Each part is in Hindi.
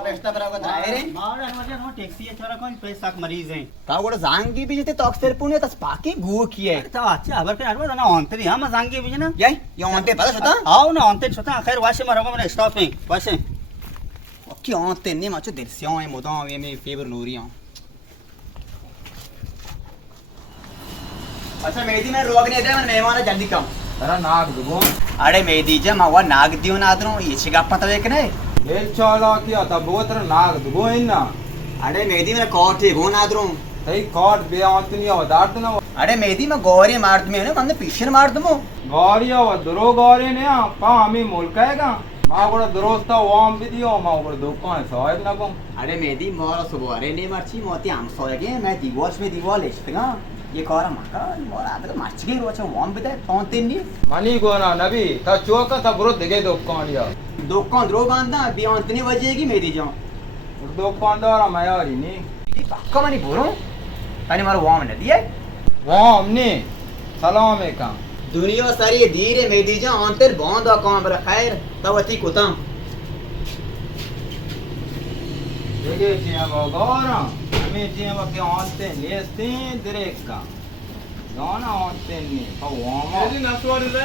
पेस्ता बराबर धायरे मावड़ा वजन हो टैक्सी छोरा कोण पैसा मरीज है तावड जांगी बीजे ते अक्षर पुणे तस पाकी गु किए तो अच्छा अबर के आडवा ना अंतरी हम सांगे बीजे ना याय यो अंते पता होता आओ ना अंते छोटा खैर वाशे मारो मैंने स्टॉप में वाशे ओके अंते ने माचो दिलसियों है मोदा वे में फेवर नूरियां अच्छा मेदी में रोग नहीं दे मन मेहमान जल्दी कम अरे नाग दुगो अरे मेदी जे मावा नाग दियो नादरो ये छिगा पता वे कने ये चला किया तब वो तेरा नाग दुगो है ना अरे मेदी में कोठे गो नादरो तई कोट बे आंतनी हो दाट ना अरे मेदी में गौरी मार दमे ने हमने पीछे मार दमो गौरिया व दुरो गौरी ने पा हमें मुल्काएगा मां बड़ा दुरोस्ता वाम भी दियो मां बड़ा दुकान साहेब ना को अरे मेदी मोर सुबोरे ने मारची मोती आम सोयगे मैं दिवस में दिवाल इश्तगा ये कोरा माका मोर आदर मारची रोचा वाम बिते तोंतेनी मनी गोना नबी ता चौका ता बुरो दिगे दुकान या दुकान द्रो बांधा बियांतनी वजेगी मेदी जा दुकानदार मायारी नी ये पक्का मनी बोरो तने मारो वाम ने दिए वाम ने सलाम है का दुनिया सारी धीरे मेदी जा अंतर बांधा काम बर खैर तवती कोता देखे चिया गोरा हमें चिया के आंते लेस्ते दिरेक का गाना आंते ने पा वाम मेरी नसवारी रे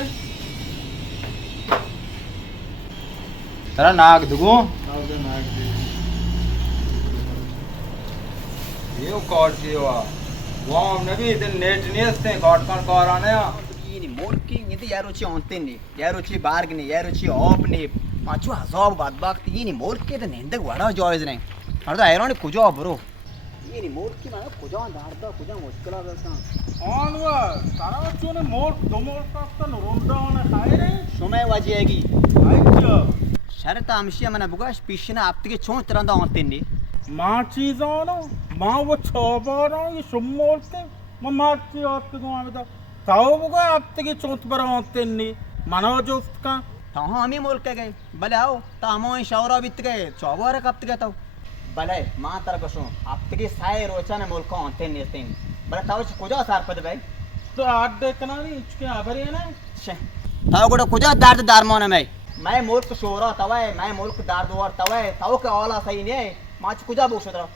तेरा नाग दुगो नाउदे नाग दे यो कोट दियो वाम नबी दिन नेट नेस्ते कोट कर कराने ini morki ini yarochi onteni yarochi bargne yarochi opne machu azab badbakt ini morki de nende wada joys ne arda ironic kujo bro ini morki mana kujo darda kujo mushkila belsa ऑनवा सारा चोने मोर दो मोर कास्ता नरोंडा होना खाए रे shumay wajiyegi अच्छा sharta amshiya mana bugash pishna aptige chon taranda onteni मां चीज आनो मां वो छबारा ये शुमोलते मां की आपके को आवे ताऊ बुगा आपते की चोंत पर आते नी मानो जो उसका तो हम ही मोल के गए भले आओ तामो शौरा बित गए चौबार कब तक तो भले मां तर कसो aptige साय रोचा ने मोल को onteni तेन भले ताऊ कुjo सार पद भाई तो आठ देखना नहीं इसके आभर है ना ताऊ को कुजा दर्द दारमोन में मैं मुल्क शोरा तवे मैं मुल्क दर्द और तवे ताऊ के औला सही ने माच कुजा बोशदरा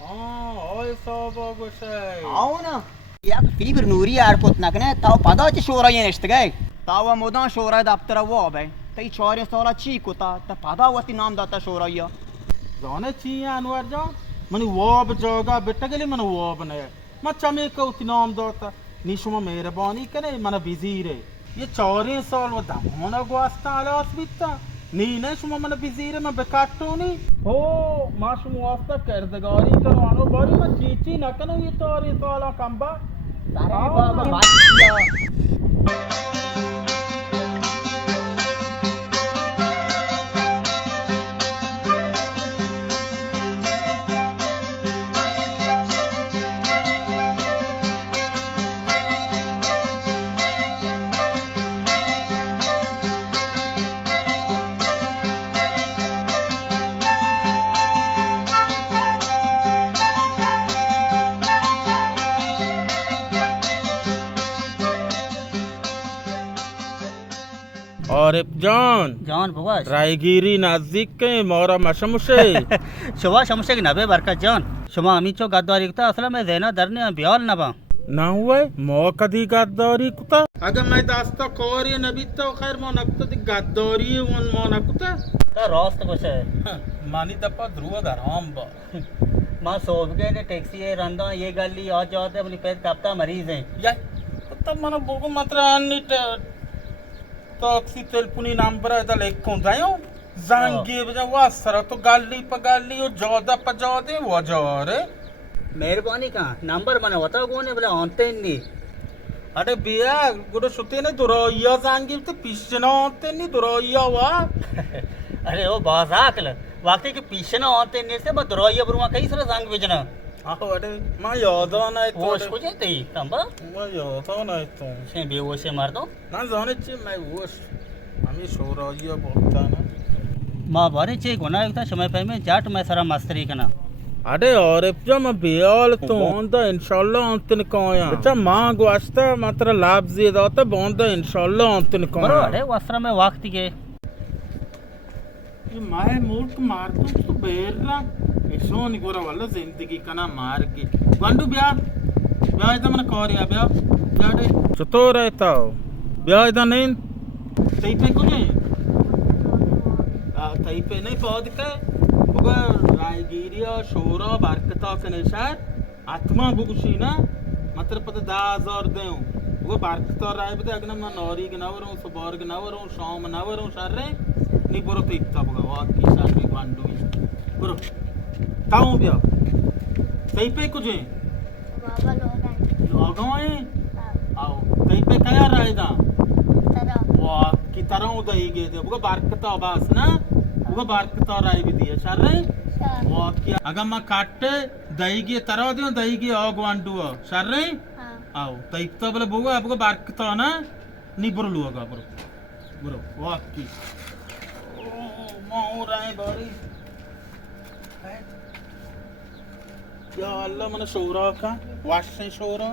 हां ओए सब गोसे आओ ना या फीबर नूरी एयरपोर्ट नकने ताऊ पदा च शोरा ये नष्ट गए ताऊ मोदा शोरा दफ्तर वो बे तई चोरे सोला ची कोता त पदा वती नाम दाता शोरा या जाने चिया अनवर जा मनी वो अब जोगा बेटा के लिए मन वो बने मच्चा में को नाम दोता निशुमा मेहरबानी करे मन बिजी रे ये चौरे साल वो दमोना गोस्ता आलास बिता नी ने शुमा मन बिजी रे मैं बेकाटो नी हो माशुम वास्ता करदगारी करवानो बारी मैं चीची न कनो ये तोरी साला कंबा अरे बाबा बात किया और जान जान भगवान रायगिरी नजदीक के मोरा मशमुशे शुभा शमशे की नबे बरकत जान शुमा अमी चो गद्दारी कुता असल में देना दरने बियाल नबा ना हुए मो कदी गद्दारी कुता अगर मैं दास्ता कोरी नबी तो खैर मो नकुता दी गद्दारी वन मो नकुता तो रास्त कुछ मानी दपा ध्रुव गराम बा मां सोब के ने टैक्सी है रंदा ये गली आ जाते अपनी पेट कापता मरीज है या तब मन बोगो मात्र अन्नी टैक्सी तेलपुनी नाम पर इधर लेक कौन जायो जांगी बजा वासरा तो गाली पगाली और जोदा पजोदे वो जोरे मेहरबानी का नंबर बना बताओ कौन है बोले आते नहीं अरे बिया गुडो सुते ने दुरोया जांगी तो पीछे ना आते नहीं दुरोया वा अरे वो बाजाकल वाकई के पीछे ना आते नहीं से बस रोइया बरुआ कई सारा जांग बेचना आहो अरे मां याद आना है वो उसको जेते ही कंबा मां याद आना है तो से बेवो से मार दो ना जाने चे मैं वो हमें शोराइया बोलता ना मां बारे चे गुना एकता समय पे में जाट मैं सारा मास्टरी कना अरे और जब मैं बेल तो बोंदा इंशाल्लाह अंतन कोया अच्छा मां गोस्ता मात्र लाभ जे दाता बोंदा इंशाल्लाह अंतन कोया अरे वस्त्र में वक्त के ये माए मुल्क मार तो बेरला ऐसो नहीं गोरा वाला जिंदगी का ना मार के वंडू ब्याह ब्याह इधर मैंने कह रहा ब्याह दे चतो रहता हो ब्याह इधर नहीं तई पे कुछ तई पे नहीं पौध के बुगा रायगिरिया शोरा बारकता के निशार आत्मा बुगशी ना मतलब पता 10,000 दे वो बारकता राय बता अगना मैं नौरी के नवरों सुबह के नवरों शाम नवरों शारे नहीं बोलो तो इतना बुगा वाक की शादी वांडू बोलो ताऊ ब्याह तई पे कुछ बाबा लोगों है आओ तई पे क्या रायदा वाह की तरह उदय गए थे वो बारकता बास ना वो बारकता राय भी दिया शारे वाह की अगर मैं काटे दही की तरह दियो दही की आग वांडू शारे आओ तई तो बोले बुगा आपको बारकता ना नहीं बुरो लुआगा बुरो बुरो वाह की माँ राय बारी या अल्लाह मैंने शोरा का वाश से शोरा